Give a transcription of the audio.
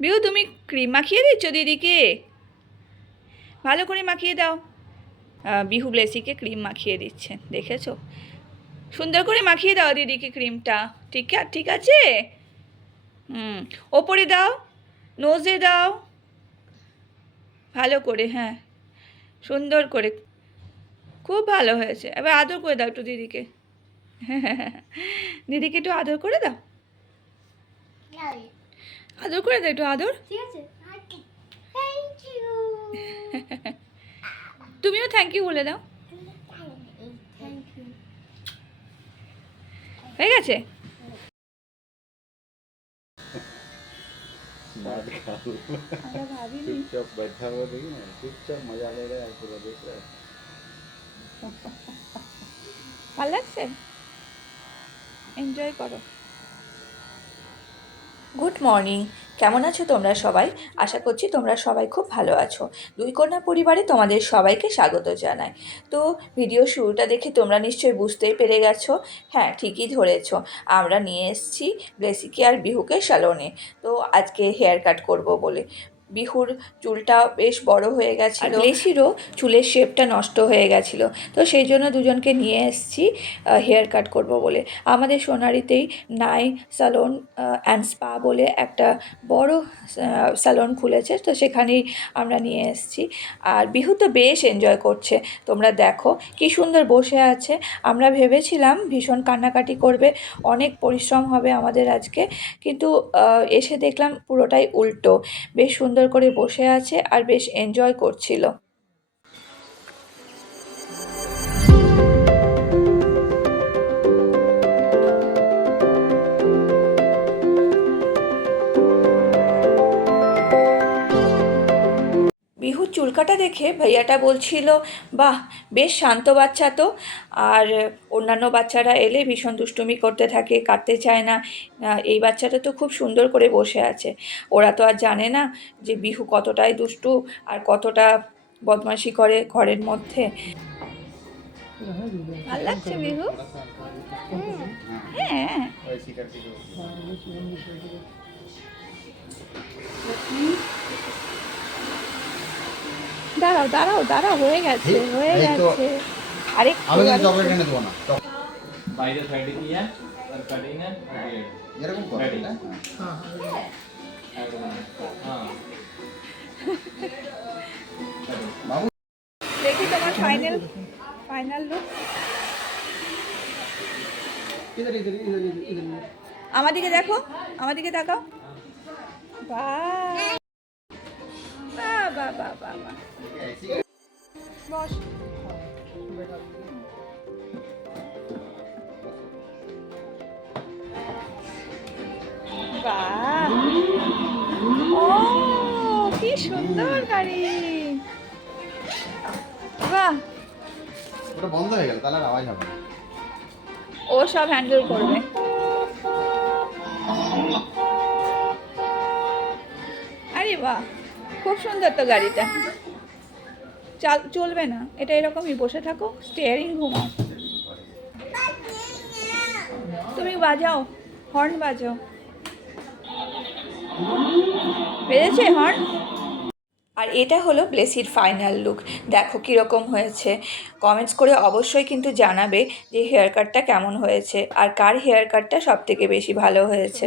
বিহু, তুমি ক্রিম মাখিয়ে দিচ্ছ দিদিকে? ভালো করে মাখিয়ে দাও। বিহু ব্লেসিকে ক্রিম মাখিয়ে দিচ্ছে, দেখেছ? সুন্দর করে মাখিয়ে দাও দিদিকে ক্রিমটা। ঠিক ঠিক আছে? হুম, ওপরে দাও, নোজে দাও। ভালো করে হ্যাঁ সুন্দর করে। খুব ভালো হয়েছে। এবার আদর করে দাও একটু দিদিকে। দিদিকে একটু আদর করে দাও। আদর করে দাও একটু আদর ঠিক আছে থ্যাংক ইউ তুমিও থ্যাংক ইউ বলে দাও থ্যাংক ইউ হয়ে গেছে बात खाओ আমরা ভাবিনি चुपचाप बैठा हुआ देखिए ना चुपचाप मजा ले रहा है पूरा देख रहा है ভালো লাগছে এনজয় করো গুড মর্নিং কেমন আছো তোমরা সবাই? আশা করছি তোমরা সবাই খুব ভালো আছো। দুই কন্যা পরিবারে তোমাদের সবাইকে স্বাগত জানাই। তো ভিডিও শুরুটা দেখে তোমরা নিশ্চয়ই বুঝতেই পেরে গেছো। হ্যাঁ ঠিকই ধরেছ। আমরা নিয়ে এসেছি ব্লেসিকে আর বিহুকে সালনে তো আজকে হেয়ার কাট করব বলে। বিহুর চুলটা বেশ বড় হয়ে গেছিল। ব্লেসিরও চুলের শেপটা নষ্ট হয়ে গেছিল। তো সেই জন্য দুজনকে নিয়ে এসেছি হেয়ার কাট করব বলে। আমাদের সোনারিতেই নাই স্যালন অ্যান্ড স্পা বলে একটা বড় স্যালন খুলেছে। তো সেখানেই আমরা নিয়ে এসেছি। আর বিহু তো বেশ এনজয় করছে। তোমরা দেখো কি সুন্দর বসে আছে। আমরা ভেবেছিলাম ভীষণ কান্নাকাটি করবে, অনেক পরিশ্রম হবে আমাদের আজকে। কিন্তু এসে দেখলাম পুরোটাই উল্টো। বেশ সুন্দর করে বসে আছে আর বেশ এনজয় করছিল। চুলকাটা দেখে ভাইয়াটা বলছিল বাহ বেশ শান্ত বাচ্চা তো। আর অন্যান্য বাচ্চারা এলে ভীষণ দুষ্টুমি করতে থাকে কাটতে চায় না। এই বাচ্চাটা তো খুব সুন্দর করে বসে আছে। ওরা তো আর জানে না যে বিহু কতটাই দুষ্টু আর কতটা বদমাশি করে ঘরের মধ্যে। বিহু? হ্যাঁ।, হ্যাঁ। দাঁড়াও দাঁড়াও দাঁড়াও হয়ে গেছে হয়ে গেছে। আরে আমি কিন্তু চকলেট এনে দেবো না বাইরে সাইডে দিয়ে আর কাটিং এর এরকম করো হ্যাঁ বাবু। দেখি তোমার ফাইনাল ফাইনাল লুক ইধার আমার দিকে দেখো আমার দিকে তাকাও। বাহ। বাহ বাহ। বস। বাহ ও কি সুন্দর গাড়ি। বাহ। ওটা বন্ধ হয়ে গেল তাহলে আর আওয়াজ হবে ও সব হ্যান্ডেল করবে। আরে বাহ। খুব সুন্দর তো গাড়িটা। চাল, চলবে না। এটা এরকমই, বসে থাকো স্টিয়ারিং ঘুমাও। তুমি বাজাও হর্ন বাজাও। বেজেছে হর্ন আর এটা হলো ব্লেসির ফাইনাল লুক দেখো কীরকম হয়েছে। কমেন্টস করে অবশ্যই কিন্তু জানাবে যে হেয়ার কাটটা কেমন হয়েছে, আর কার হেয়ার কাটটা সব থেকে বেশি ভালো হয়েছে।